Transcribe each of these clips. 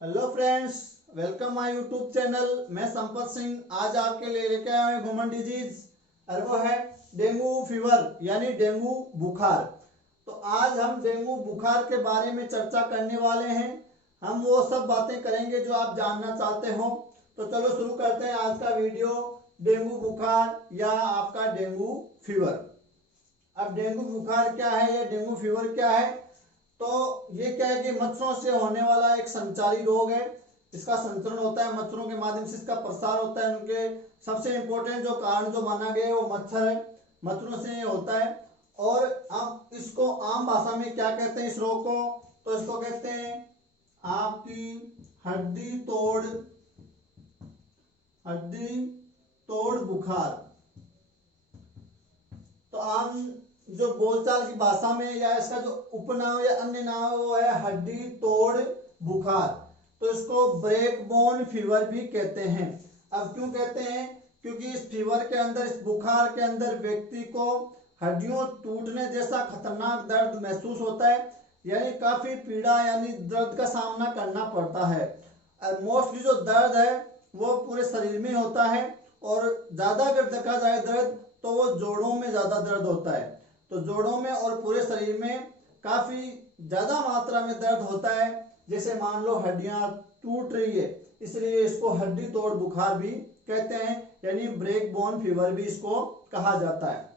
Hello friends, welcome my YouTube channel. मैं संपत सिंह आज आपके लिए लेके आया हूँ ह्यूमन डिजीज और वो है डेंगू फीवर यानी डेंगू बुखार। तो आज हम डेंगू बुखार के बारे में चर्चा करने वाले हैं। हम वो सब बातें करेंगे जो आप जानना चाहते हो। तो चलो शुरू करते हैं आज का वीडियो। डेंगू बुखार या आपका डेंगू फीवर। अब डेंगू बुखार क्या है या डेंगू फीवर क्या है? तो ये क्या है कि मच्छरों से होने वाला एक संचारी रोग है। इसका संचरण होता है मच्छरों के माध्यम से, इसका प्रसार होता है। उनके सबसे इंपॉर्टेंट जो कारण जो माना गया है वो मच्छर है, मच्छरों से ये होता है। और अब इसको आम भाषा में क्या कहते हैं इस रोग को? तो इसको कहते हैं आपकी हड्डी तोड़ बुखार। तो आम जो बोलचाल की भाषा में या इसका जो उपनाम या अन्य नाम है वो है हड्डी तोड़ बुखार। तो इसको ब्रेक बोन फीवर भी कहते हैं। अब क्यों कहते हैं? क्योंकि इस फीवर के अंदर, इस बुखार के अंदर व्यक्ति को हड्डियों टूटने जैसा खतरनाक दर्द महसूस होता है, यानी काफी पीड़ा यानी दर्द का सामना करना पड़ता है। मोस्टली जो दर्द है वो पूरे शरीर में होता है, और ज्यादा अगर देखा जाए दर्द तो वो जोड़ों में ज्यादा दर्द होता है। तो जोड़ों में और पूरे शरीर में काफी ज्यादा मात्रा में दर्द होता है। जैसे मान लो हड्डियां टूट रही है, इसलिए इसको हड्डी तोड़ बुखार भी कहते हैं, यानी ब्रेक बोन फीवर भी इसको कहा जाता है।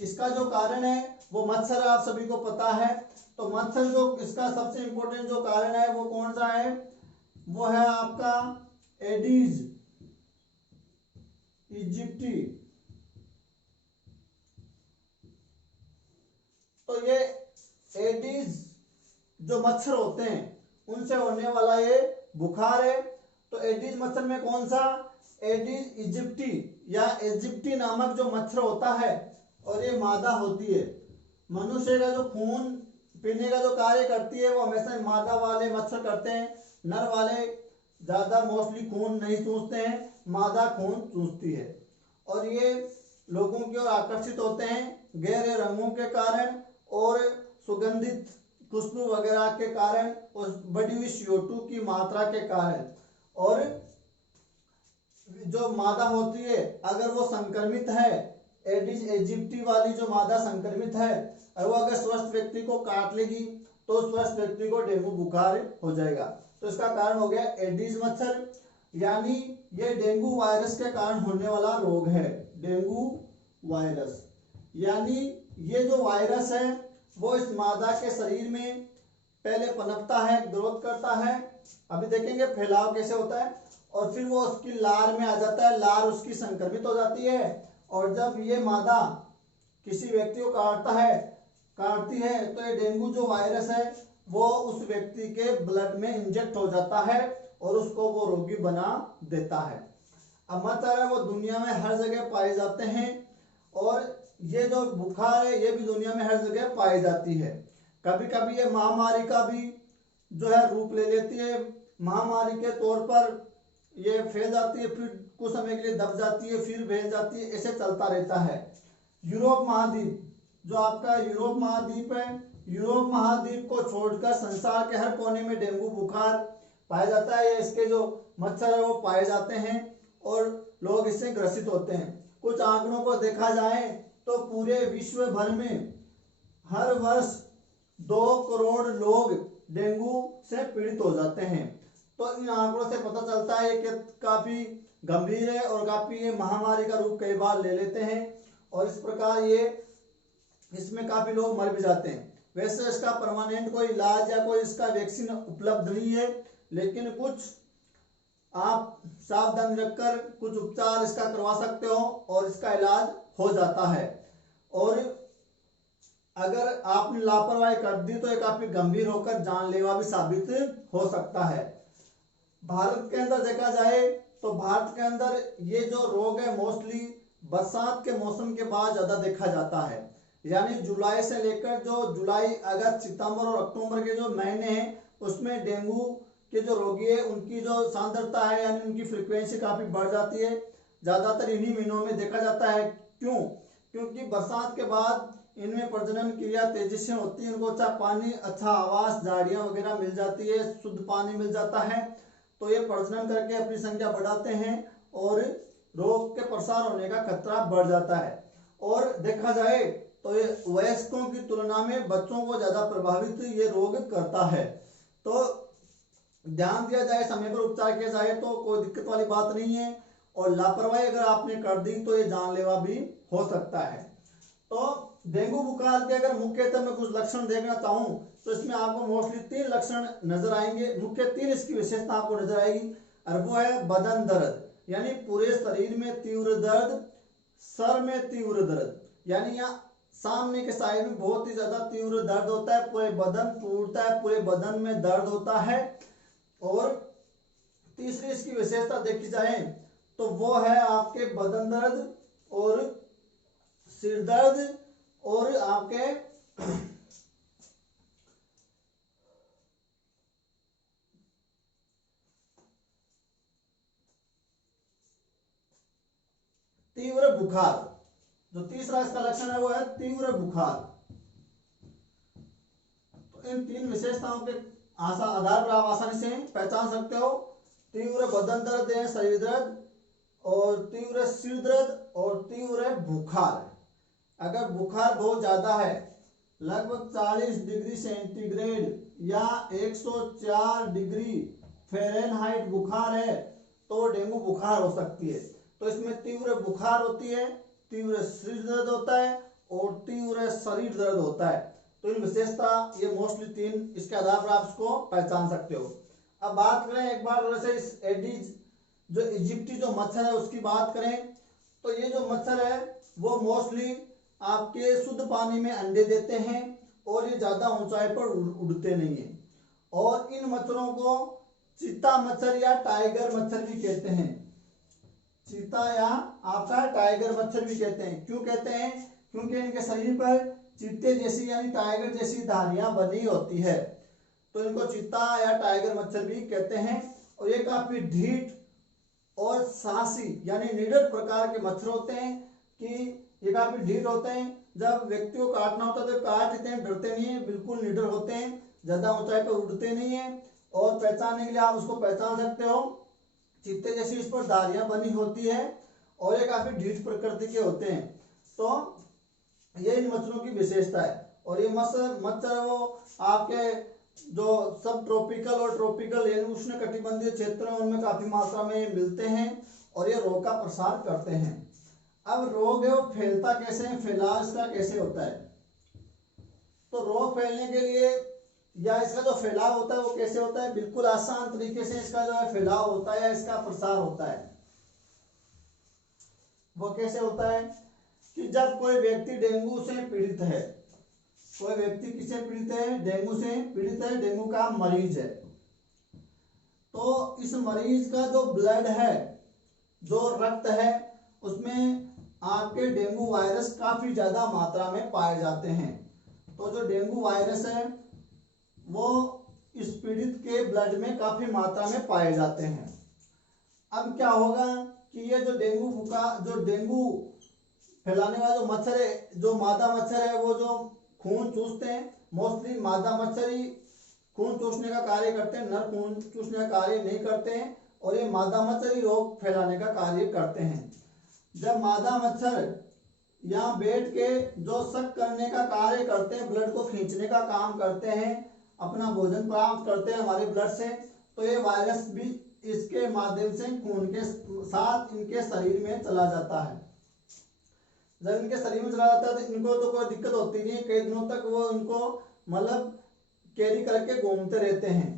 इसका जो कारण है वो मच्छर, आप सभी को पता है। तो मच्छर जो इसका सबसे इंपॉर्टेंट जो कारण है वो कौन सा है? वो है आपका एडीज इजिप्टी। तो ये एडीज जो मच्छर होते हैं उनसे होने वाला ये बुखार है। तो एडीज मच्छर में कौन सा? एडीज इजिप्टी या इजिप्टी नामक जो मच्छर होता है, और ये मादा होती है। मनुष्य का जो खून पीने का जो कार्य करती है वो हमेशा मादा वाले मच्छर करते हैं। नर वाले ज्यादा मोस्टली खून नहीं चूसते हैं, मादा खून चूसती है। और ये लोगों की ओर आकर्षित होते हैं गहरे रंगों के कारण और सुगंधित खुशबू वगैरह के कारण और बढ़ी हुई CO2 की मात्रा के कारण। और जो मादा होती है अगर वो संक्रमित है, एडिस इजिप्टी वाली जो मादा संक्रमित है, और वो अगर स्वस्थ व्यक्ति को काट लेगी तो स्वस्थ व्यक्ति को डेंगू बुखार हो जाएगा। तो इसका कारण हो गया एडिस मच्छर, यानी ये डेंगू वायरस के कारण होने वाला रोग है। डेंगू वायरस यानी ये जो वायरस है वो इस मादा के शरीर में पहले पनपता है, ग्रोथ करता है। अभी देखेंगे फैलाव कैसे होता है। और फिर वो उसकी लार में आ जाता है, लार उसकी संक्रमित हो जाती है। और जब ये मादा किसी व्यक्ति को काटती है तो ये डेंगू जो वायरस है वो उस व्यक्ति के ब्लड में इंजेक्ट हो जाता है और उसको वो रोगी बना देता है। अब मच्छर है वो दुनिया में हर जगह पाए जाते हैं, और ये जो बुखार है ये भी दुनिया में हर जगह पाई जाती है। कभी कभी ये महामारी का भी जो है रूप ले लेती है। महामारी के तौर पर ये फैल जाती है, फिर कुछ समय के लिए दब जाती है, फिर फैल जाती है, ऐसे चलता रहता है। यूरोप महाद्वीप, जो आपका यूरोप महाद्वीप है, यूरोप महाद्वीप को छोड़कर संसार के हर कोने में डेंगू बुखार पाया जाता है। इसके जो मच्छर है वो पाए जाते हैं और लोग इससे ग्रसित होते हैं। कुछ आंकड़ों को देखा जाए तो पूरे विश्व भर में हर वर्ष 2 करोड़ लोग डेंगू से पीड़ित हो जाते हैं। तो इन आंकड़ों से पता चलता है कि काफी गंभीर है और काफी ये महामारी का रूप कई बार ले लेते हैं, और इस प्रकार ये इसमें काफी लोग मर भी जाते हैं। वैसे इसका परमानेंट कोई इलाज या कोई इसका वैक्सीन उपलब्ध नहीं है, लेकिन कुछ आप सावधान रखकर कुछ उपचार इसका करवा सकते हो और इसका इलाज हो जाता है। और अगर आपने लापरवाही कर दी तो ये काफी गंभीर होकर जानलेवा भी साबित हो सकता है। भारत के अंदर देखा जाए तो भारत के अंदर ये जो रोग है मोस्टली बरसात के मौसम के बाद ज्यादा देखा जाता है। यानी जुलाई से लेकर जो जुलाई, अगस्त, सितंबर और अक्टूबर के जो महीने हैं उसमें डेंगू के जो रोगी है उनकी जो सांद्रता है यानी उनकी फ्रीक्वेंसी काफी बढ़ जाती है। ज्यादातर इन्हीं महीनों में देखा जाता है। क्यों? क्योंकि बरसात के बाद इनमें प्रजनन क्रिया तेजी से होती है, इनको अच्छा पानी, अच्छा आवास, झाड़ियाँ वगैरह मिल जाती है, शुद्ध पानी मिल जाता है, तो ये प्रजनन करके अपनी संख्या बढ़ाते हैं और रोग के प्रसार होने का खतरा बढ़ जाता है। और देखा जाए तो ये वयस्कों की तुलना में बच्चों को ज्यादा प्रभावित ये रोग करता है। तो ध्यान दिया जाए, समय पर उपचार किया जाए तो कोई दिक्कत वाली बात नहीं है, और लापरवाही अगर आपने कर दी तो ये जानलेवा भी हो सकता है। तो डेंगू बुखार के अगर मुख्यतः मैं कुछ लक्षण देखना चाहूँ तो इसमें आपको मोस्टली 3 लक्षण नजर आएंगे, मुख्य 3 इसकी विशेषता आपको नजर आएगी। और वो है बदन दर्द, यानी पूरे शरीर में तीव्र दर्द, सर में तीव्र दर्द, यानी यहाँ सामने के साइड में बहुत ही ज्यादा तीव्र दर्द होता है, पूरे बदन टूटता है, पूरे बदन में दर्द होता है। और तीसरी इसकी विशेषता देखी जाए तो वो है आपके बदन दर्द और सिर दर्द और आपके तीव्र बुखार। जो तीसरा इसका लक्षण है वो है तीव्र बुखार। तो इन 3 विशेषताओं के आधार पर आप आसानी से पहचान सकते हो। तीव्र बदन दर्द है, शरीर दर्द, और तीव्र सिर दर्द और तीव्र बुखार। अगर बुखार बहुत ज्यादा है, लगभग 40 डिग्री सेंटीग्रेड या 104 डिग्री फ़ारेनहाइट बुखार है तो डेंगू बुखार हो सकती है। तो इसमें तीव्र बुखार होती है, तीव्र सिर दर्द होता है और तीव्र शरीर दर्द होता है। तो इन विशेषता ये मोस्टली 3 इसके आधार पर आप इसको पहचान सकते हो। अब बात करें एक बार वैसे इस एडिज जो इजिप्टी जो मच्छर है उसकी बात करें तो ये जो मच्छर है वो मोस्टली आपके शुद्ध पानी में अंडे देते हैं और ये ज्यादा ऊंचाई पर उड़ते नहीं है। और इन मच्छरों को चीता मच्छर या टाइगर मच्छर भी कहते हैं। चीता या आपका टाइगर मच्छर भी कहते हैं। क्यों कहते हैं? क्योंकि इनके शरीर पर चीते जैसी यानी टाइगर जैसी धारियां बनी होती है, तो इनको चीता या टाइगर मच्छर भी कहते हैं। और ये काफी ढीठ और साहसी यानी निडर प्रकार के मच्छर होते हैं कि ये काफी ढीठ होते हैं। जब व्यक्ति को काटना होता है तो काट देते हैं, डरते नहीं है, बिल्कुल निडर होते हैं, ज्यादा ऊंचाई पर उड़ते नहीं है। और पहचानने के लिए आप उसको पहचान सकते हो, चीते जैसी इस पर धारियां बनी होती है और ये काफी ढीठ प्रकृति के होते हैं। तो ये इन मच्छरों की विशेषता है। और ये मच्छर वो आपके जो सब ट्रॉपिकल और ट्रॉपिकल यानी उष्ण कटिबंधीय क्षेत्र में उनमें काफी मात्रा में मिलते हैं और ये रोग का प्रसार करते हैं। अब रोग है वो फैलता कैसे है, फैलाव इसका कैसे होता है? तो रोग फैलने के लिए या इसका जो फैलाव होता है वो कैसे होता है? बिल्कुल आसान तरीके से इसका जो है फैलाव होता है या इसका प्रसार होता है। वो कैसे होता है कि जब कोई व्यक्ति डेंगू से पीड़ित है, कोई व्यक्ति किससे पीड़ित है? डेंगू से पीड़ित है, डेंगू का मरीज है, तो इस मरीज का जो ब्लड है, जो रक्त है, उसमें आपके डेंगू वायरस काफी ज्यादा मात्रा में पाए जाते हैं। तो जो डेंगू वायरस है वो इस पीड़ित के ब्लड में काफी मात्रा में पाए जाते हैं। अब क्या होगा कि ये जो डेंगू फैलाने वाला जो मच्छर है, जो मादा मच्छर है, वो जो खून चूसते हैं, मोस्टली मादा मच्छर ही खून चूसने का कार्य करते हैं, नर खून चूसने का कार्य नहीं करते हैं, और ये मादा मच्छर ही रोग फैलाने का कार्य करते हैं। जब मादा मच्छर यहाँ बैठ के जो शक करने का कार्य करते हैं, ब्लड को खींचने का काम करते हैं, अपना भोजन प्राप्त करते हैं हमारे ब्लड से, तो ये वायरस भी इसके माध्यम से खून के साथ इनके शरीर में चला जाता है। जब इनके शरीर में चला जाता है तो इनको तो कोई दिक्कत होती नहीं है, कई दिनों तक वो इनको मतलब कैरी करके घूमते रहते हैं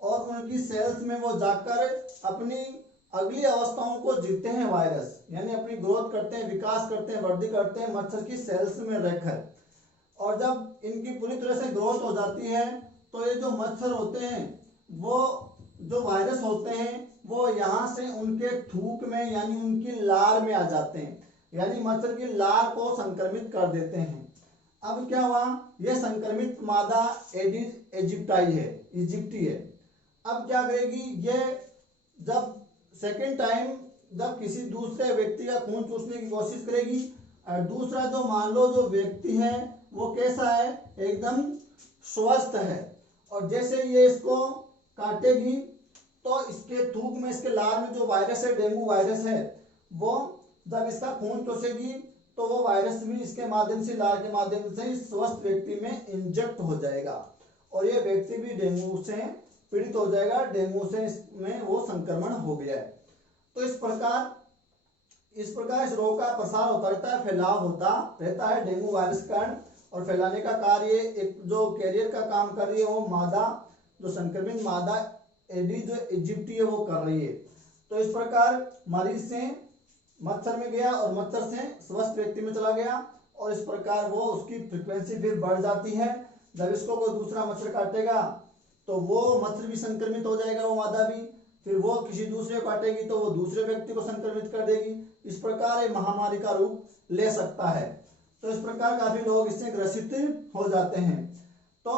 और उनकी सेल्स में वो जाकर अपनी अगली अवस्थाओं को जीते हैं। वायरस यानी अपनी ग्रोथ करते हैं, विकास करते हैं, वृद्धि करते हैं मच्छर की सेल्स में रहकर। और जब इनकी पूरी तरह से ग्रोथ हो जाती है तो ये जो मच्छर होते हैं, वो जो वायरस होते हैं, वो यहाँ से उनके थूक में यानी उनकी लार में आ जाते हैं, यानी मच्छर की लार को संक्रमित कर देते हैं। अब क्या हुआ, यह संक्रमित मादा एडिस इजिप्टी है। अब क्या करेगी ये, जब सेकेंड टाइम जब किसी दूसरे व्यक्ति का खून चूसने की कोशिश करेगी, और दूसरा जो मान लो जो व्यक्ति है वो कैसा है, एकदम स्वस्थ है। और जैसे ये इसको काटेगी तो इसके थूक में, इसके लार में जो वायरस है, डेंगू वायरस है, वो जब इसका खून चूसेगी तो वो वायरस भी इसके माध्यम से, लार के माध्यम से इस स्वस्थ व्यक्ति में इंजेक्ट हो जाएगा और ये व्यक्ति भी डेंगू से पीड़ित हो जाएगा, डेंगू से इसमें वो संक्रमण हो गया है। तो इस प्रकार इस रोग का प्रसार होता रहता है, फैलाव होता रहता है डेंगू वायरस के कारण। और फैलाने का कार्य एक जो कैरियर का काम कर रही है वो मादा, जो संक्रमित मादा एडिस इजिप्टी है वो कर रही है। तो इस प्रकार मरीज से मच्छर में गया और मच्छर से स्वस्थ व्यक्ति में चला गया और इस प्रकार वो उसकी फ्रीक्वेंसी फिर बढ़ जाती है। जब इसको कोई दूसरा मच्छर काटेगा तो वो मच्छर भी संक्रमित हो जाएगा, वो मादा भी, फिर वो किसी दूसरे को काटेगी तो वो दूसरे व्यक्ति को संक्रमित कर देगी। इस प्रकार ये महामारी का रूप ले सकता है। तो इस प्रकार काफी लोग इससे ग्रसित हो जाते हैं। तो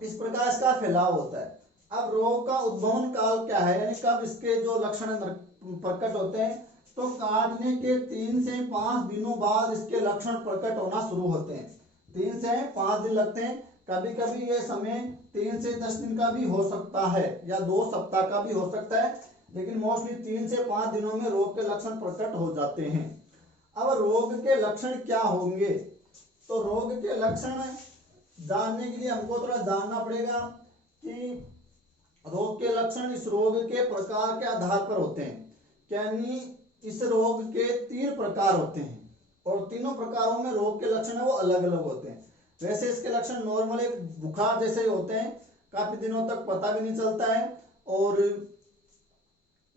इस प्रकार इसका फैलाव होता है। अब रोग का उद्भवन काल क्या है, यानी कब इसके जो लक्षण प्रकट होते हैं, तो काटने के 3 से 5 दिनों बाद इसके लक्षण प्रकट होना शुरू होते हैं। 3 से 5 दिन लगते हैं, कभी कभी ये समय 3 से 10 दिन का भी हो सकता है या 2 सप्ताह का भी हो सकता है, लेकिन मोस्टली 3 से 5 दिनों में रोग के लक्षण प्रकट हो जाते हैं। अब रोग के लक्षण क्या होंगे, तो रोग के लक्षण जानने के लिए हमको थोड़ा जानना पड़ेगा कि रोग के लक्षण इस रोग के प्रकार के आधार पर होते हैं। यानी इस रोग के 3 प्रकार होते हैं और तीनों प्रकारों में रोग के लक्षण है वो अलग अलग होते हैं। वैसे इसके लक्षण नॉर्मल एक बुखार जैसे होते हैं, काफी दिनों तक पता भी नहीं चलता है और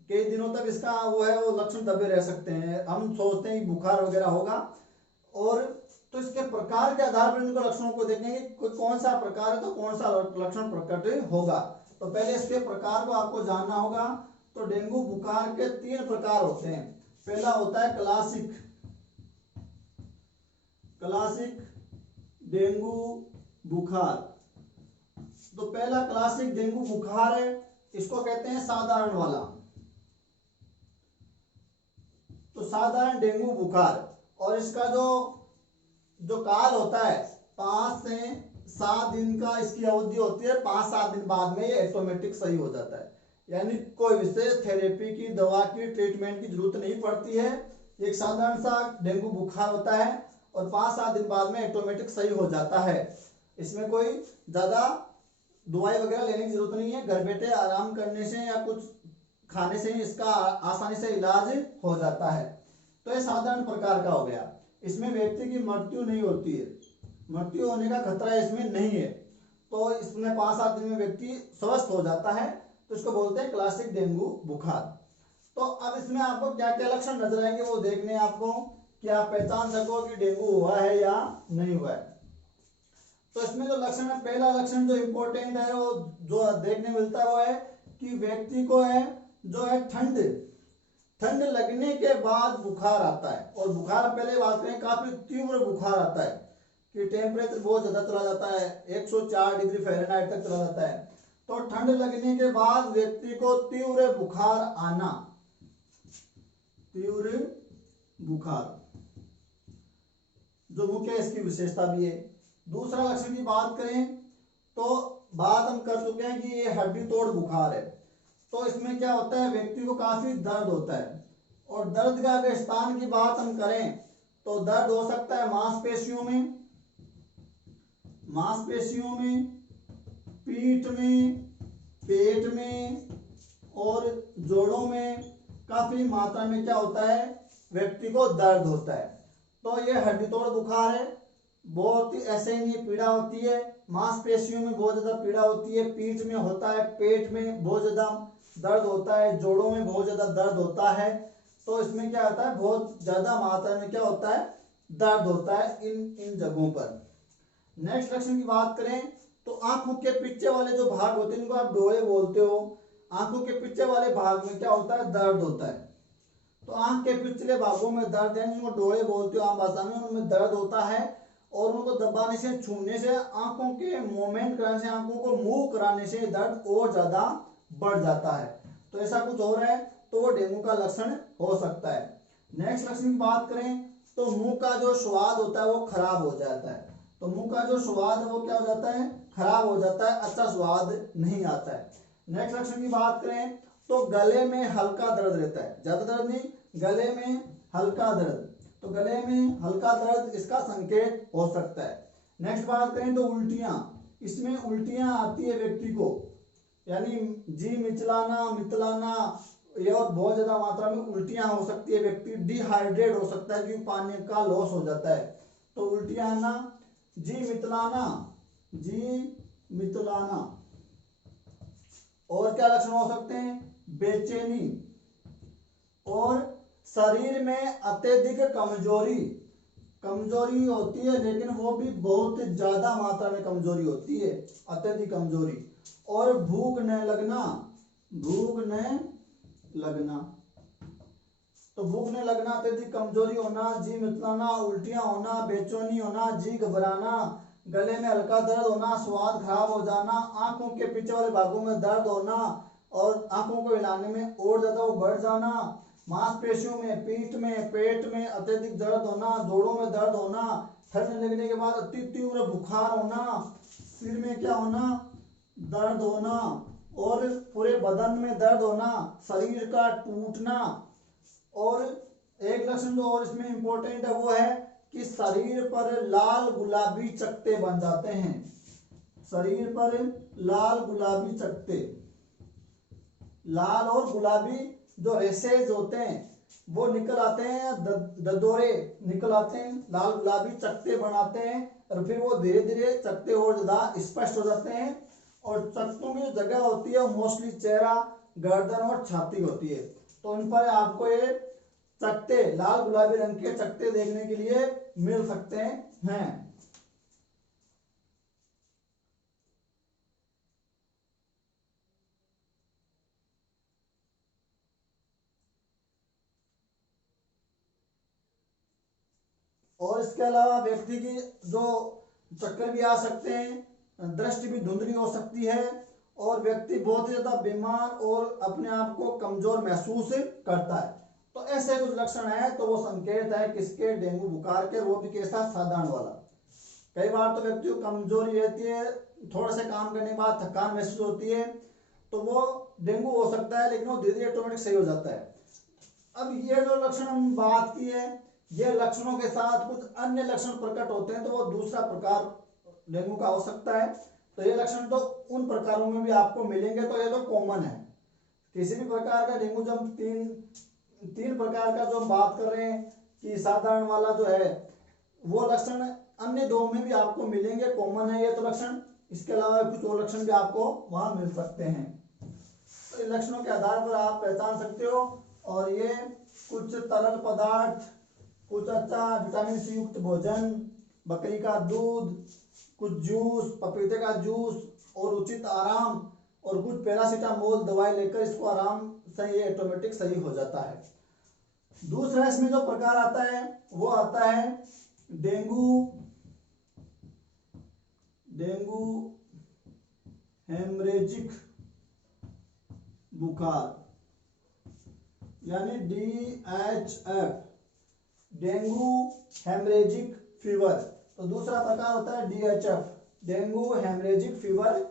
कई दिनों तक इसका वो लक्षण दबे रह सकते हैं, हम सोचते हैं कि बुखार वगैरह होगा। और तो इसके प्रकार के आधार पर इनको लक्षणों को देखेंगे कौन सा प्रकार है तो कौन सा लक्षण प्रकट होगा। तो पहले इसके प्रकार को आपको जानना होगा। तो डेंगू बुखार के 3 प्रकार होते हैं। पहला होता है क्लासिक डेंगू बुखार। तो पहला क्लासिक डेंगू बुखार है, इसको कहते हैं साधारण वाला। तो साधारण डेंगू बुखार, और इसका जो काल होता है 5 से 7 दिन का इसकी अवधि होती है। 5-7 दिन बाद में ये ऑटोमेटिक सही हो जाता है, यानी कोई विशेष थेरेपी की, दवा की, ट्रीटमेंट की जरूरत नहीं पड़ती है। एक साधारण सा डेंगू बुखार होता है और 5-7 दिन बाद में ऑटोमेटिक सही हो जाता है। इसमें कोई ज्यादा दवाई वगैरह लेने की जरूरत नहीं है, घर बैठे आराम करने से या कुछ खाने से ही इसका आसानी से इलाज हो जाता है। तो ये साधारण प्रकार का हो गया, इसमें व्यक्ति की मृत्यु नहीं होती है, मृत्यु होने का खतरा इसमें नहीं है। तो इसमें 5-7 दिन में व्यक्ति स्वस्थ हो जाता है, तो इसको बोलते हैं क्लासिक डेंगू बुखार। तो अब इसमें आपको क्या क्या लक्षण नजर आएंगे वो देखने आपको, कि आप पहचान सको कि डेंगू हुआ है या नहीं हुआ है। तो इसमें जो लक्षण है, पहला लक्षण जो इंपॉर्टेंट है वो जो देखने मिलता है वो है कि व्यक्ति को जो है ठंड लगने के बाद बुखार आता है। और बुखार पहले बात करें, काफी तीव्र बुखार आता है कि टेम्परेचर बहुत ज्यादा चला जाता है, 104 डिग्री फ़ारेनहाइट तक चला जाता है। तो ठंड लगने के बाद व्यक्ति को तीव्र बुखार आना, तीव्र बुखार जो मुख्य इसकी विशेषता भी है। दूसरा लक्षण की बात करें तो बात हम कर चुके हैं कि ये हड्डी तोड़ बुखार है। तो इसमें क्या होता है, व्यक्ति को काफी दर्द होता है। और दर्द का अगर स्थान की बात हम करें तो दर्द हो सकता है मांसपेशियों में, पीठ में, पेट में और जोड़ों में काफी मात्रा में क्या होता है, व्यक्ति को दर्द होता है। तो ये हड्डी तोड़ बुखार है। बहुत ही ऐसे ही पीड़ा होती है, मांसपेशियों में बहुत ज्यादा पीड़ा होती है, पीठ में होता है, पेट में बहुत ज्यादा दर्द होता है, जोड़ों में बहुत ज्यादा दर्द होता है। तो इसमें क्या होता है, बहुत ज्यादा मात्रा में क्या होता है, दर्द होता है इन जगहों पर। नेक्स्ट लक्षण की बात करें तो आंखों के पीछे वाले जो भाग होते हैं इनको आप डोळे बोलते हो। आंखों के पीछे वाले भाग में क्या होता है, दर्द होता है। तो आंख के पिछले भागों में दर्द है, जिनको डोळे बोलते हो आम भाषा में, उनमें दर्द होता है। और उनको दबाने से, छूने से, आंखों के मूवमेंट कराने से, आंखों को मूव कराने से दर्द और ज्यादा बढ़ जाता है। तो ऐसा कुछ हो रहा है तो वो डेंगू का लक्षण हो सकता है। नेक्स्ट लक्षण की बात करें तो मुंह का जो स्वाद होता है वो खराब हो जाता है। तो तो मुंह का जो स्वाद है वो क्या हो जाता है, खराब हो जाता है, अच्छा स्वाद नहीं आता है। नेक्स्ट लक्षण की बात करें तो गले में हल्का दर्द रहता है, ज्यादा दर्द नहीं, गले में हल्का दर्द। तो गले में हल्का दर्द इसका संकेत हो सकता है। नेक्स्ट बात करें तो उल्टियां, इसमें उल्टियां आती है व्यक्ति को, यानी जी मिचलाना ये और बहुत ज्यादा मात्रा में उल्टियां हो सकती है, व्यक्ति डिहाइड्रेट हो सकता है क्योंकि पानी का लॉस हो जाता है। तो उल्टियां आना, जी मितलाना। और क्या लक्षण हो सकते हैं, बेचैनी और शरीर में अत्यधिक कमजोरी होती है, लेकिन वो भी बहुत ज्यादा मात्रा में कमजोरी होती है, अत्यधिक कमजोरी। और भूख न लगना। तो भूख न लगना, अत्यधिक कमजोरी होना, जी मितलाना, उल्टियां होना, बेचैनी होना, जी घबराना, गले में हल्का दर्द होना, स्वाद खराब हो जाना, आंखों के पीछे वाले भागों में दर्द होना और आंखों को हिलाने में और ज्यादा वो बढ़ जाना, मांसपेशियों में, पीठ में, पेट में अत्यधिक दर्द होना, जोड़ों में दर्द होना, ठंड लगने के बाद अति तीव्र बुखार होना, सिर में क्या होना, दर्द होना और पूरे बदन में दर्द होना, शरीर का टूटना। और एक लक्षण जो और इसमें इंपॉर्टेंट है वो है कि शरीर पर लाल गुलाबी चकत्ते बन जाते हैं, शरीर पर लाल गुलाबी चकत्ते, लाल और गुलाबी जो रेसेज होते हैं वो निकल आते हैं, ददोरे निकल आते हैं, लाल गुलाबी चकत्ते बनाते हैं और फिर वो धीरे धीरे चकत्ते और ज्यादा स्पष्ट हो जाते हैं। और चकत्तों की जो जगह होती है मोस्टली चेहरा, गर्दन और छाती होती है। तो उन पर आपको ये चकत्ते, लाल गुलाबी रंग के चकत्ते देखने के लिए मिल सकते हैं। और इसके अलावा व्यक्ति की जो चक्कर भी आ सकते हैं, दृष्टि भी धुंधली हो सकती है और व्यक्ति बहुत ही ज्यादा बीमार और अपने आप को कमजोर महसूस करता है। तो ऐसे कुछ लक्षण है, तो वो संकेत है किसके, डेंगू बुखार के, वो भी कैसा, साधारण वाला। कई बार तो व्यक्ति को कमजोरी रहती है, थोड़ा सा काम करने के बाद थकान महसूस होती है, तो वो डेंगू हो सकता है, लेकिन वो धीरे धीरे ऑटोमेटिक सही हो जाता है। अब ये जो लक्षण हम बात की है, ये लक्षणों के साथ कुछ अन्य लक्षण प्रकट होते हैं, तो वो दूसरा प्रकार डेंगू का हो सकता है। तो ये लक्षण तो उन प्रकारों में भी आपको मिलेंगे, तो ये तो कॉमन है। किसी भी प्रकार का डेंगू, जब तीन प्रकार का जो हम बात कर रहे हैं कि साधारण वाला जो है वो लक्षण अन्य दो में भी आपको मिलेंगे, कॉमन है ये तो लक्षण। इसके अलावा कुछ और लक्षण भी आपको वहां मिल सकते हैं। तो इन लक्षणों के आधार पर आप पहचान सकते हो। और ये कुछ तरल पदार्थ, कुछ अच्छा विटामिन सी युक्त भोजन, बकरी का दूध, कुछ जूस, पपीते का जूस और उचित आराम और कुछ पैरासीटामोल दवाई लेकर इसको आराम से ये ऑटोमेटिक सही हो जाता है। दूसरा इसमें जो प्रकार आता है वो आता है डेंगू हेमरेजिक बुखार, यानी DHF, डेंगू हेमरेजिक फीवर। तो दूसरा प्रकार होता है DHF, डेंगू हेमरेजिक फीवर,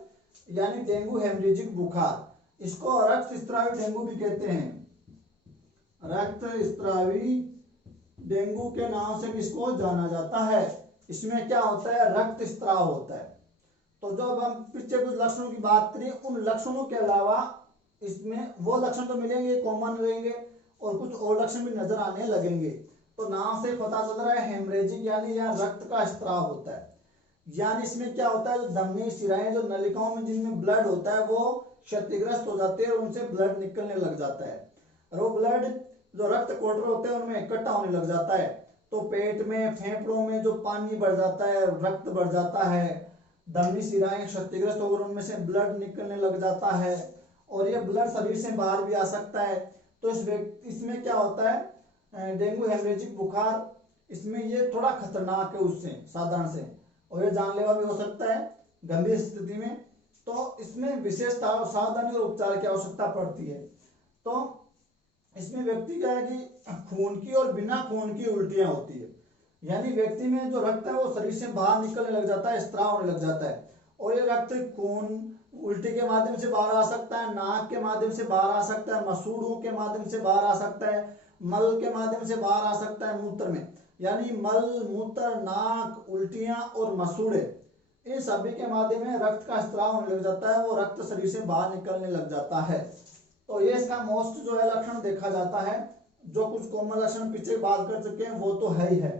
यानी डेंगू हेमरेजिक बुखार। इसको रक्त स्त्रावी डेंगू भी कहते हैं, रक्त स्त्रावी डेंगू के नाम से भी इसको जाना जाता है। इसमें क्या होता है, रक्त स्त्राव होता है। तो जब हम पीछे कुछ लक्षणों की बात करें, उन लक्षणों के अलावा इसमें वो लक्षण तो मिलेंगे, कॉमन रहेंगे, और कुछ और लक्षण भी नजर आने लगेंगे। तो नाम से पता चल रहा है हेमरेजिक, यानी यहाँ रक्त का स्त्राव होता है। यानी इसमें क्या होता है, जो धमनी शिराएं, जो नलिकाओं में जिनमें ब्लड होता है वो क्षतिग्रस्त हो जाते हैं और उनसे ब्लड निकलने लग जाता है, और वो ब्लड जो रक्त कोटरे होते हैं उनमें इकट्ठा होने लग जाता है। तो पेट में, फेफड़ों में जो पानी बढ़ जाता है, रक्त बढ़ जाता है, धमनी शिराएं क्षतिग्रस्त होकर उनमें से ब्लड निकलने लग जाता है, और ये ब्लड शरीर से बाहर भी आ सकता है। तो इसमें क्या होता है, डेंगू हेमरेजिक बुखार, इसमें ये थोड़ा खतरनाक है उससे, साधारण से, और ये जानलेवा भी हो सकता है गंभीर स्थिति में। तो इसमें विशेष सावधानी और उपचार की आवश्यकता पड़ती है। तो इसमें व्यक्ति क्या है कि खून की और बिना खून की उल्टियां होती है, यानी व्यक्ति में जो रक्त है वो शरीर से बाहर निकलने लग जाता है, स्त्राव होने लग जाता है। और ये रक्त खून उल्टी के माध्यम से बाहर आ सकता है, नाक के माध्यम से बाहर आ सकता है, मसूड़ों के माध्यम से बाहर आ सकता है, मल के माध्यम से बाहर आ सकता है मूत्र में। यानी मल, मूत्र, नाक, उल्टियां और मसूड़े, इन सभी के माध्यम में रक्त का स्त्राव होने लग जाता है, वो रक्त शरीर से बाहर निकलने लग जाता है। तो ये इसका मोस्ट जो है लक्षण देखा जाता है। जो कुछ कॉमन लक्षण पीछे बात कर चुके हैं वो तो है ही है।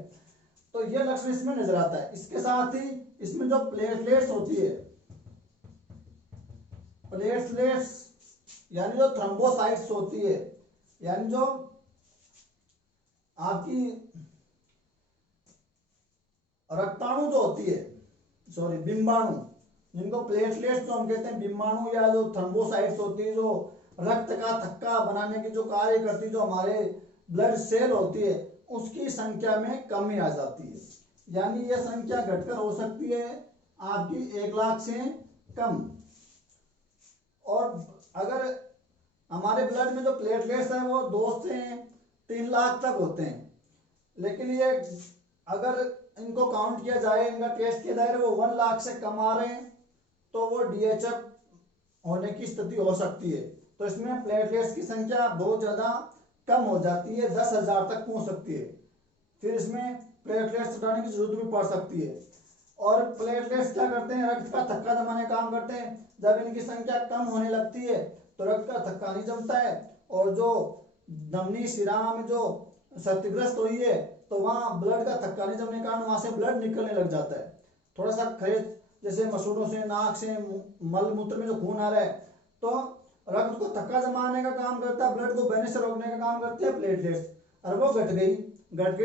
तो ये लक्षण इसमें नजर आता है। इसके साथ ही इसमें जो प्लेटलेट्स होती है, प्लेटलेट्स यानी जो थ्रोम्बोसाइट्स होती है, यानी जो आपकी रक्ताणु जो होती है, सॉरी बिंबाणु, जिनको प्लेटलेट्स जो हम कहते हैं, बिंबाणु या जो थ्रोम्बोसाइट्स होती है, जो रक्त का थक्का बनाने की जो कार्य करती है, जो हमारे ब्लड सेल होती है, उसकी संख्या में कमी आ जाती है। यानी यह संख्या घटकर हो सकती है आपकी 1 लाख से कम। और अगर हमारे ब्लड में जो प्लेटलेट्स हैं वो 2 से 3 लाख तक होते हैं, लेकिन ये अगर इनको काउंट किया जाए, इनका टेस्ट किया जाए, वो 1 लाख से कम आ रहे हैं तो वो डीएचएफ होने की स्थिति हो सकती है। तो इसमें प्लेटलेट्स की संख्या बहुत ज़्यादा कम हो जाती है, 10,000 तक पहुंच सकती है। फिर इसमें प्लेटलेट्स हटाने की जरूरत भी पड़ सकती है। और प्लेटलेट्स क्या करते हैं, रक्त का थक्का जमाने का काम करते हैं। जब इनकी संख्या कम होने लगती है तो रक्त का थक्का नहीं जमता है, और जो धमनी शिरा में जो क्षतिग्रस्त हुई है तो वहाँ ब्लड का थक्का नहीं जमने के कारण वहां से ब्लड निकलने लग जाता है। थोड़ा सा खरेज जैसे मसूड़ों से, नाक से, मल मूत्र में जो खून आ रहा है, तो रक्त को थक्का जमाने का काम करता है, ब्लड को बहने से रोकने का काम करते हैं प्लेटलेट्स। और वो घट गई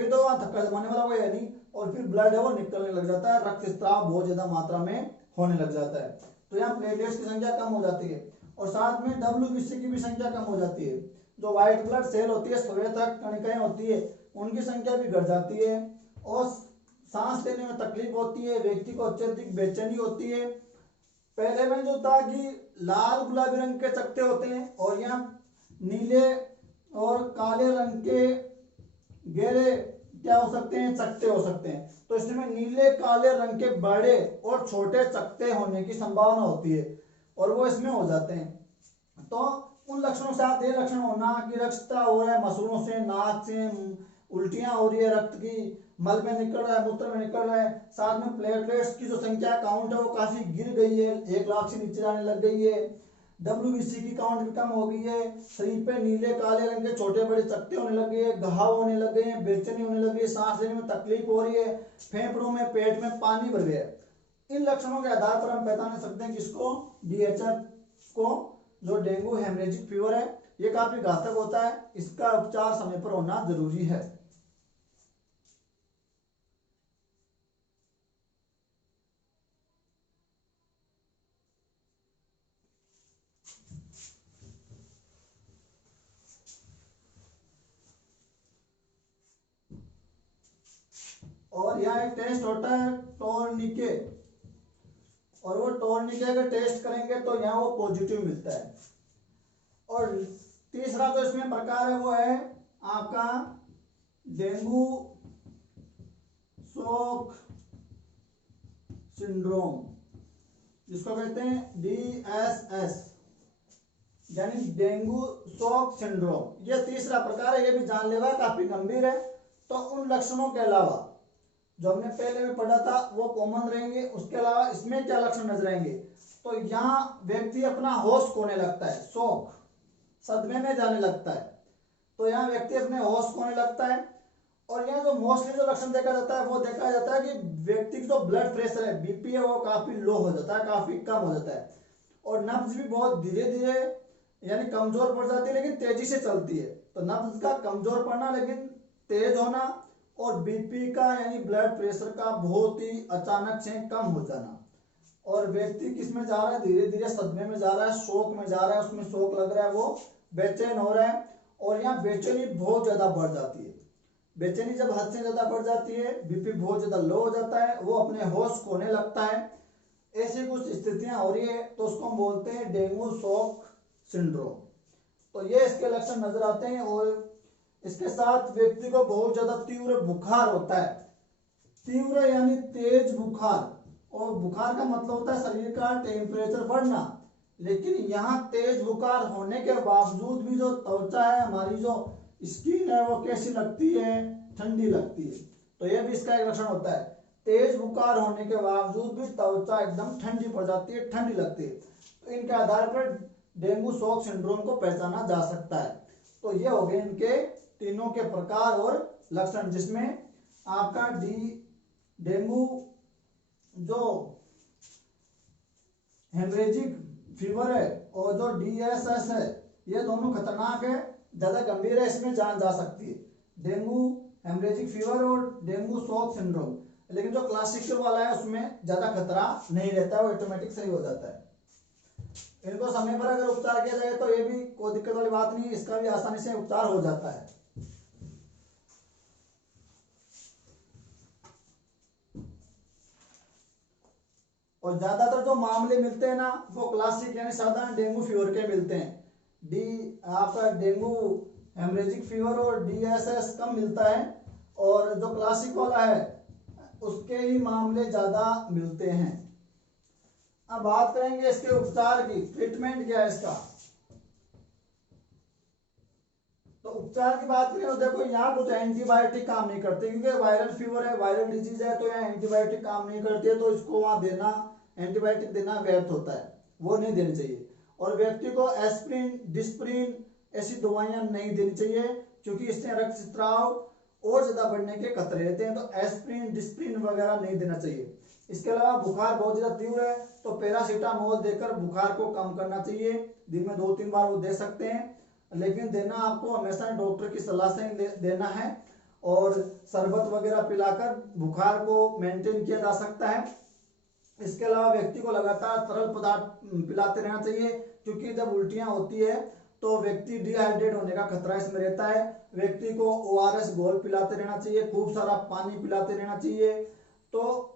तो वहाँ थक्का जमाने वाला कोई है नहीं, और फिर ब्लड है वो निकलने लग जाता है, रक्त स्त्राव बहुत ज्यादा मात्रा में होने लग जाता है। तो यहाँ प्लेटलेट्स की संख्या कम हो जाती है, और साथ में डब्ल्यूबीसी की भी संख्या कम हो जाती है। जो व्हाइट ब्लड सेल होती है, श्वेत रक्त कणिकाएं होती है, उनकी संख्या भी घट जाती है, और सांस लेने में तकलीफ होती है, व्यक्ति को अत्यधिक बेचैनी होती है। पहले में जो था कि लाल गुलाबी रंग के चकत्ते होते हैं, और यहाँ नीले और काले रंग के गहरे क्या हो सकते हैं, चकत्ते हो सकते हैं। तो इसमें नीले काले रंग के बड़े और छोटे चकत्ते होने की संभावना होती है, और वो इसमें हो जाते हैं। तो उन लक्षणों से आप ये लक्षण होना कि रक्त स्त्राव हो रहा है मसूड़ों से, नाक से, उल्टियां हो रही है, रक्त की मल में निकल रहा है, मूत्र में निकल रहा है, साथ में प्लेटलेट्स की जो संख्या काउंट है वो काफी गिर गई है, 1 लाख से नीचे जाने लग गई है, डब्ल्यूबीसी की काउंट भी कम हो गई है, शरीर पे नीले काले रंग के छोटे बड़े चकत्ते होने लग गए, घाव होने लग गए हैं, बेचैनी होने लग गई, सांस लेने में तकलीफ हो रही है, फेफड़ों में, पेट में पानी भर गया है। इन लक्षणों के आधार पर हम पहचान सकते हैं किसको, डीएचएफ को। जो डेंगू हेमरेजिक फीवर है ये काफी घातक होता है, इसका उपचार समय पर होना जरूरी है। और यहाँ एक टेस्ट होता है टोर्निके, और वो टोर्निके का टेस्ट करेंगे तो यहाँ वो पॉजिटिव मिलता है। और तीसरा जो इसमें प्रकार है वो है आपका डेंगू शॉक सिंड्रोम, जिसको कहते हैं DSS, यानी डेंगू शॉक सिंड्रोम। ये तीसरा प्रकार है, ये भी जानलेवा, काफी गंभीर है। तो उन लक्षणों के अलावा जो हमने पहले में पढ़ा था वो कॉमन रहेंगे, उसके अलावा इसमें क्या लक्षण नजर आएंगे, तो यहाँ व्यक्ति अपना होश खोने लगता है, शौक, सदमे में जाने लगता है। तो यहाँ व्यक्ति अपने होश खोने लगता है। और यहाँ जो मोस्टली जो लक्षण देखा जाता है वो देखा जाता है कि व्यक्ति का जो ब्लड प्रेशर है, बीपी है, वो काफी लो हो जाता है, काफी कम हो जाता है, और नब्ज भी बहुत धीरे धीरे यानी कमजोर पड़ जाती है, लेकिन तेजी से चलती है। तो नब्ज का कमजोर पड़ना लेकिन तेज होना, और बीपी का यानी ब्लड प्रेशर का बहुत ही अचानक से कम हो जाना, और व्यक्ति किस में जा रहा है, धीरे धीरे सदमे में जा रहा है, शोक में जा रहा है, उसमें शोक लग रहा है, वो बेचैन हो रहा है। और यहाँ बेचैनी बहुत ज्यादा बढ़ जाती है। बेचैनी जब हद से ज्यादा बढ़ जाती है, बीपी बहुत ज्यादा लो हो जाता है, वो अपने होश खोने लगता है, ऐसी कुछ स्थितियां हो रही है, तो उसको हम बोलते हैं डेंगू शॉक सिंड्रोम। तो ये इसके लक्षण नजर आते हैं। और इसके साथ व्यक्ति को बहुत ज्यादा तीव्र बुखार होता है, तीव्र यानी तेज बुखार, और बुखार का मतलब होता है शरीर का टेम्परेचर बढ़ना, लेकिन यहाँ तेज बुखार होने के बावजूद भी जो त्वचा है हमारी, जो स्किन है, वो कैसी लगती है, ठंडी लगती है। तो ये भी इसका एक लक्षण होता है, तेज बुखार होने के बावजूद भी त्वचा एकदम ठंडी पड़ जाती है, ठंडी लगती है। तो इनके आधार पर डेंगू शॉक सिंड्रोम को पहचाना जा सकता है। तो ये हो गए इनके तीनों के प्रकार और लक्षण, जिसमें आपका डेंगू जो हेमरेजिक फीवर है और जो DSS है, ये दोनों खतरनाक है, ज्यादा गंभीर है, इसमें जान जा सकती है, डेंगू हेमरेजिक फीवर और डेंगू शॉक सिंड्रोम। लेकिन जो क्लासिकल वाला है उसमें ज्यादा खतरा नहीं रहता है, वो ऑटोमेटिक सही हो जाता है। इनको समय पर अगर उपचार किया जाए तो ये भी कोई दिक्कत वाली बात नहीं, इसका भी आसानी से उपचार हो जाता है। और ज्यादातर जो मामले मिलते हैं ना, वो क्लासिक यानी साधारण डेंगू फीवर के मिलते हैं। आपका डेंगू हेमरेजिक फीवर और DSS कम मिलता है, और जो क्लासिक वाला है उसके ही मामले ज्यादा मिलते हैं। अब बात करेंगे इसके उपचार की, ट्रीटमेंट क्या है इसका। तो उपचार की बात करें तो देखो, यहाँ कुछ एंटीबायोटिक काम नहीं करते, क्योंकि वायरल फीवर है, वायरल डिजीज है, तो यहाँ एंटीबायोटिक काम नहीं करती है, तो इसको वहां देना, एंटीबायोटिक देना व्यर्थ होता है, वो नहीं देनी चाहिए। और व्यक्ति को एस्प्रिन, डिस्प्रिन ऐसी दवाइयां नहीं देनी चाहिए, क्योंकि इससे रक्त स्त्राव और ज्यादा बढ़ने के खतरे रहते हैं, तो एस्प्रिन, डिस्प्रिन वगैरह नहीं देना चाहिए। इसके अलावा बुखार बहुत ज्यादा तीव्र है तो पैरासीटामोल देकर बुखार को कम करना चाहिए, दिन में 2-3 बार वो दे सकते हैं, लेकिन देना आपको हमेशा डॉक्टर की सलाह से देना है। और शरबत वगैरह पिलाकर बुखार को मेंटेन किया जा सकता है। इसके अलावा व्यक्ति को लगातार तरल पदार्थ पिलाते रहना चाहिए, क्योंकि जब उल्टियां होती है तो व्यक्ति डिहाइड्रेट होने का खतरा इसमें रहता है। व्यक्ति को ORS घोल पिलाते रहना चाहिए, खूब सारा पानी पिलाते रहना चाहिए। तो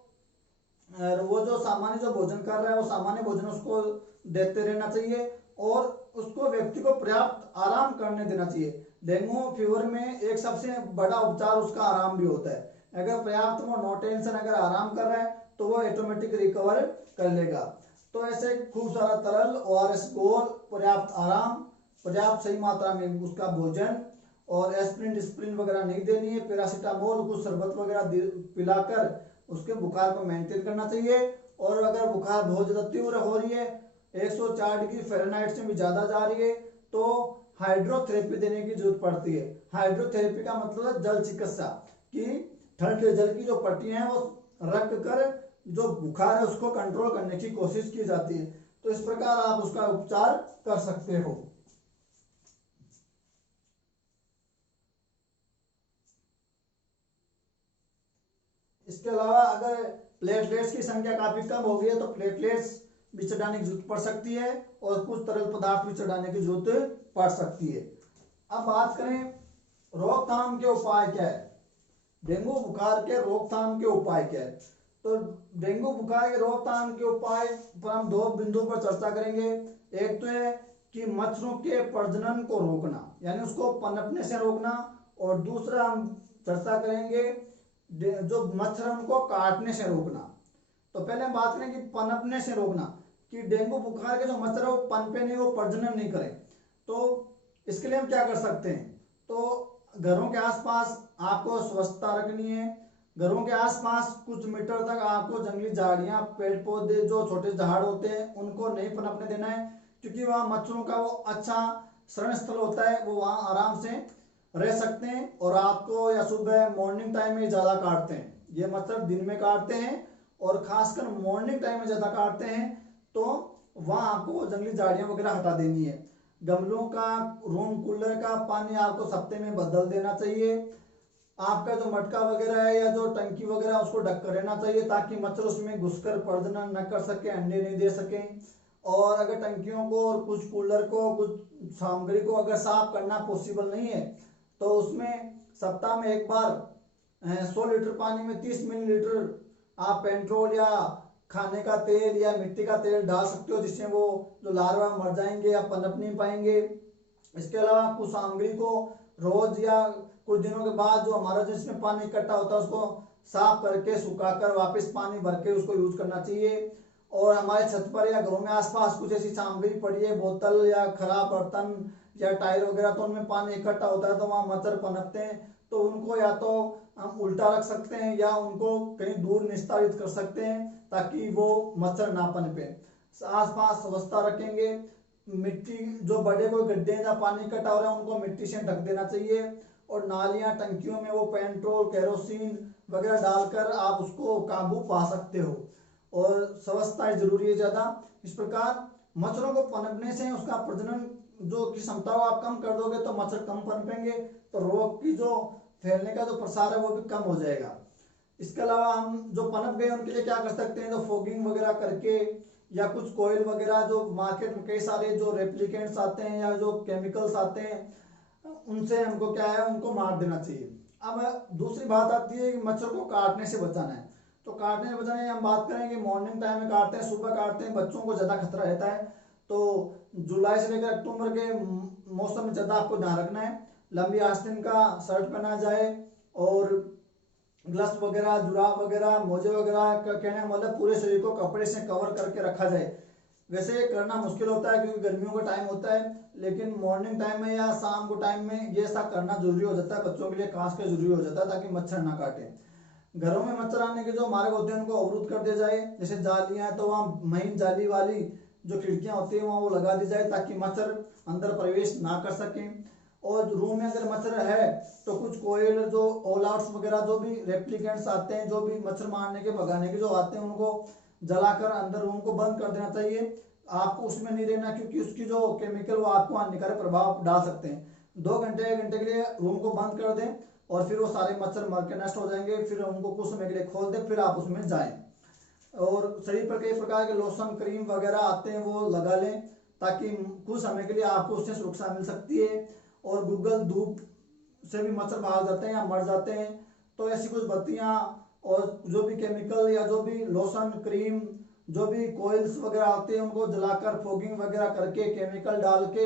वो जो सामान्य जो भोजन कर रहा है, वो सामान्य भोजन उसको देते रहना चाहिए, और उसको व्यक्ति को पर्याप्त आराम करने देना चाहिए। डेंगू फीवर में एक सबसे बड़ा उपचार उसका आराम भी होता है। अगर पर्याप्त वो नो टेंशन अगर आराम कर रहा है तो वो ऑटोमेटिक रिकवर कर लेगा। तो ऐसे खूब सारा तरल, ORS घोल, पर्याप्त आराम, पर्याप्त सही मात्रा में उसका भोजन, और एस्प्रिन डिस्प्रिन वगैरह नहीं देनी है, पैरासीटामोल कुछ शरबत वगैरह पिलाकर उसके बुखार को मेंटेन करना चाहिए। और अगर बुखार बहुत ज्यादा तीव्र हो रही है, 104 डिग्री फ़ारेनहाइट से भी ज्यादा जा रही है, तो हाइड्रोथेरेपी देने की जरूरत पड़ती है। हाइड्रोथेरेपी का मतलब है जल चिकित्सा, कि ठंडे जल की जो पट्टियां हैं वो रख कर जो बुखार है उसको कंट्रोल करने की कोशिश की जाती है। तो इस प्रकार आप उसका उपचार कर सकते हो। इसके अलावा अगर प्लेटलेट्स की संख्या काफी कम हो गई है तो प्लेटलेट्स भी चढ़ाने की जरूरत पड़ सकती है, और कुछ तरल पदार्थ भी चढ़ाने की जरूरत पड़ सकती है। अब बात करें रोकथाम के उपाय क्या है, डेंगू बुखार के रोकथाम के उपाय क्या है। तो डेंगू बुखार के रोकथाम के उपाय पर हम 2 बिंदुओं पर चर्चा करेंगे। एक तो है कि मच्छरों के प्रजनन को रोकना, यानी उसको पनपने से रोकना, और दूसरा हम चर्चा करेंगे जो मच्छर उनको काटने से रोकना। तो पहले हम बात करें कि पनपने से रोकना, कि डेंगू बुखार के जो मच्छर है वो पनपे नहीं, वो प्रजनन नहीं करें। तो इसके लिए हम क्या कर सकते हैं, तो घरों के आसपास आपको स्वच्छता रखनी है। घरों के आसपास कुछ मीटर तक आपको जंगली झाड़ियां, पेड़ पौधे, जो छोटे झाड़ होते हैं उनको नहीं पनपने देना है, क्योंकि वहां मच्छरों का वो अच्छा शरण स्थल होता है, वो वहां आराम से रह सकते हैं। और रात को या सुबह मॉर्निंग टाइम में ज्यादा काटते हैं, ये मच्छर दिन में काटते हैं और खासकर मॉर्निंग टाइम में ज्यादा काटते हैं। तो वहां आपको जंगली झाड़ियां वगैरह हटा देनी है। गमलों का, रूम कूलर का पानी आपको सप्ते में बदल देना चाहिए। आपका जो मटका वगैरह है या जो टंकी वगैरह उसको ढक कर रहना चाहिए, ताकि मच्छर उसमें घुसकर प्रजनन न कर सके, अंडे नहीं दे सके। और अगर टंकियों को और कुछ कूलर को, कुछ सामग्री को अगर साफ करना पॉसिबल नहीं है तो उसमें सप्ताह में एक बार 100 लीटर पानी में 30 मिलीलीटर आप पेट्रोल या खाने का तेल या मिट्टी का तेल डाल सकते हो, जिससे वो जो लार्वा मर जाएंगे या पनप नहीं पाएंगे। इसके अलावा कुछ सामग्री को रोज या कुछ दिनों के बाद जो हमारा जिसमें पानी इकट्ठा होता है उसको साफ करके सुखाकर वापस पानी भर के उसको यूज करना चाहिए। और हमारे छत पर या घरों में आसपास कुछ ऐसी सामग्री पड़ी है, बोतल या खराब बर्तन या टायर वगैरह, तो उनमें पानी इकट्ठा होता है तो वहाँ मच्छर पनपते हैं, तो उनको या तो हम उल्टा रख सकते हैं या उनको कहीं दूर निस्तारित कर सकते हैं ताकि वो मच्छर ना पनपे। आसपास स्वच्छता रखेंगे। मिट्टी जो बड़े कोई गड्ढे जहाँ पानी इकट्ठा हो रहा है उनको मिट्टी से ढक देना चाहिए। और नालियाँ टंकियों में वो पेट्रोल केरोसिन वगैरह डालकर आप उसको काबू पा सकते हो। और स्वच्छता जरूरी है ज़्यादा। इस प्रकार मच्छरों को पनपने से उसका प्रजनन जो की क्षमता को आप कम कर दोगे तो मच्छर कम पनपेंगे, तो रोग की जो फैलने का जो प्रसार है वो भी कम हो जाएगा। इसके अलावा हम जो पनप गए उनके लिए क्या कर सकते हैं, जो फॉगिंग वगैरह करके या कुछ कोयल वगैरह जो मार्केट में कई सारे जो रेप्लिकेंट्स आते हैं या जो केमिकल्स आते हैं उनसे हमको क्या है उनको मार देना चाहिए। अब दूसरी बात आती है कि मच्छर को काटने से बचाना है। तो काटने से बचाने हम बात करें कि मॉर्निंग टाइम में काटते हैं, सुबह काटते हैं, बच्चों को ज़्यादा खतरा रहता है। तो जुलाई से लेकर अक्टूबर के मौसम में ज़्यादा आपको ध्यान रखना है। लंबी आस्तीन का शर्ट पहना जाए और ग्लव्स वगैरह, जुराब वगैरह, मोजे वगैरह का कहने का मतलब पूरे शरीर को कपड़े से कवर करके रखा जाए। वैसे करना मुश्किल होता है क्योंकि गर्मियों का टाइम होता है, लेकिन मॉर्निंग टाइम में या शाम को टाइम में ये सब करना जरूरी हो जाता है। बच्चों के लिए खास कर जरूरी हो जाता है ताकि मच्छर ना काटे। घरों में मच्छर आने के जो मार्ग होते हैं उनको अवरुद्ध कर दिया जाए। जैसे जालियां हैं तो वहाँ महीन जाली वाली जो खिड़कियां होती है वहाँ वो लगा दी जाए ताकि मच्छर अंदर प्रवेश ना कर सकें। और रूम में अगर मच्छर है तो कुछ कोयल जो ऑल आउट्स वगैरह जो भी रेप्लिकेंट्स आते हैं, जो भी मच्छर मारने के भगाने के जो आते हैं, उनको जलाकर अंदर रूम को बंद कर देना चाहिए। आपको उसमें नहीं रहना क्योंकि उसकी जो केमिकल वो आपको हानिकारक प्रभाव डाल सकते हैं। 2 घंटे 1 घंटे के लिए रूम को बंद कर दें और फिर वो सारे मच्छर मर के नष्ट हो जाएंगे। फिर उनको कुछ समय के लिए खोल दें, फिर आप उसमें जाएं। और शरीर पर कई प्रकार के लोशन क्रीम वगैरह आते हैं वो लगा लें ताकि कुछ समय के लिए आपको उससे सुरक्षा मिल सकती है। और गूगल धूप से भी मच्छर भाग जाते हैं या मर जाते हैं। तो ऐसी कुछ बत्तियां और जो भी केमिकल या जो भी लोशन क्रीम जो भी कोयल्स वगैरह आते हैं उनको जलाकर फॉगिंग वगैरह करके केमिकल डाल के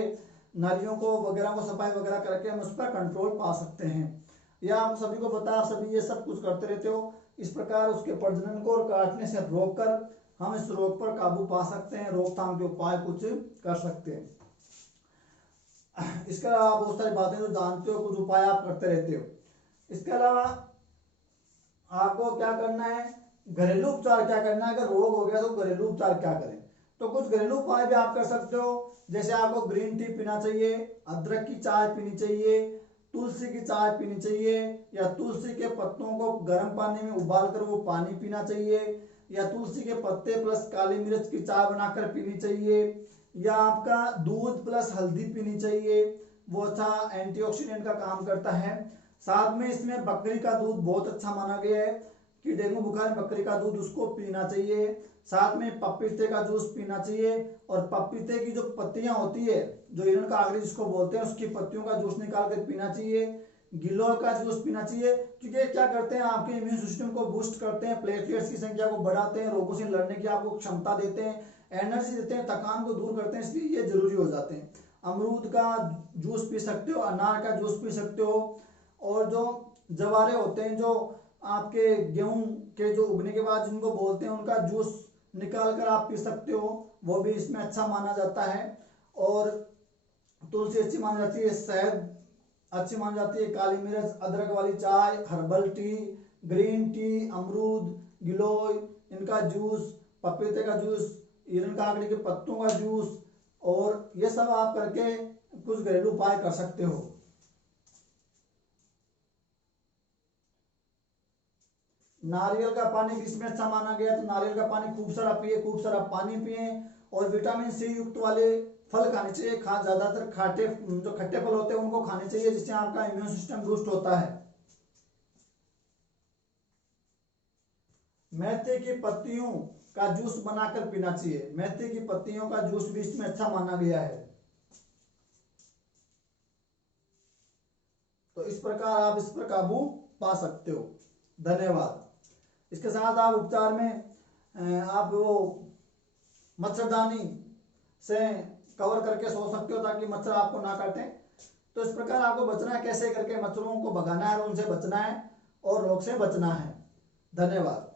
नालियों को वगैरह को सफाई वगैरह करके हम उस पर कंट्रोल पा सकते हैं। या आप सभी को पता, आप सभी ये सब कुछ करते रहते हो। इस प्रकार उसके प्रजनन को और काटने से रोककर हम इस रोग पर काबू पा सकते हैं, रोकथाम के उपाय कुछ कर सकते हैं। इसके अलावा आप बहुत सारी बातें जो जानते हो, कुछ उपाय आप करते रहते हो। इसके अलावा आपको क्या करना है, घरेलू उपचार क्या करना है। अगर रोग हो गया तो घरेलू उपचार क्या करें, तो कुछ घरेलू उपाय भी आप कर सकते हो। जैसे आपको ग्रीन टी पीना चाहिए, अदरक की चाय पीनी चाहिए, तुलसी की चाय पीनी चाहिए, या तुलसी के पत्तों को गर्म पानी में उबाल कर वो पानी पीना चाहिए, या तुलसी के पत्ते प्लस काली मिर्च की चाय बनाकर पीनी चाहिए, या आपका दूध प्लस हल्दी पीनी चाहिए, वो अच्छा एंटीऑक्सीडेंट का काम करता है। साथ में इसमें बकरी का दूध बहुत अच्छा माना गया है कि डेंगू बुखार में बकरी का दूध उसको पीना चाहिए। साथ में पपीते का जूस पीना चाहिए। और पपीते की जो पत्तियां होती है, जो हिरण का आगरी जिसको बोलते हैं, उसकी पत्तियों का जूस निकाल कर पीना चाहिए। गिलोय का जूस पीना चाहिए क्योंकि क्या करते हैं, आपके इम्यून सिस्टम को बूस्ट करते हैं, प्लेटलेट्स की संख्या को बढ़ाते हैं, रोगों से लड़ने की आपको क्षमता देते हैं, एनर्जी देते हैं, थकान को दूर करते हैं, इसलिए ये जरूरी हो जाते हैं। अमरूद का जूस पी सकते हो, अनार का जूस पी सकते हो। और जो जवारे होते हैं, जो आपके गेहूं के जो उगने के बाद जिनको बोलते हैं, उनका जूस निकाल कर आप पी सकते हो, वो भी इसमें अच्छा माना जाता है। और तुलसी अच्छी मानी जाती है, शहद अच्छी मानी जाती है, काली मिर्च, अदरक वाली चाय, हर्बल टी, ग्रीन टी, अमरूद, गिलोय, इनका जूस, पपीते का जूस, हिरण काकड़ी के पत्तों का जूस, और ये सब आप करके कुछ घरेलू उपाय कर सकते हो। नारियल का पानी भी इसमें अच्छा माना गया, तो नारियल का पानी खूब सारा पिए, खूब सारा पानी पिए। और विटामिन सी युक्त वाले फल खाने चाहिए। ज्यादातर खाटे जो खट्टे फल होते हैं उनको खाने चाहिए, जिससे आपका इम्यून सिस्टम बूस्ट होता है। मेथी की पत्तियों का जूस बनाकर पीना चाहिए। मेथी की पत्तियों का जूस भी इसमें अच्छा माना गया है। तो इस प्रकार आप इस पर काबू पा सकते हो। धन्यवाद। इसके साथ आप उपचार में आप वो मच्छरदानी से कवर करके सो सकते हो ताकि मच्छर आपको ना काटे। तो इस प्रकार आपको बचना है, कैसे करके मच्छरों को भगाना है और उनसे बचना है और रोग से बचना है। धन्यवाद।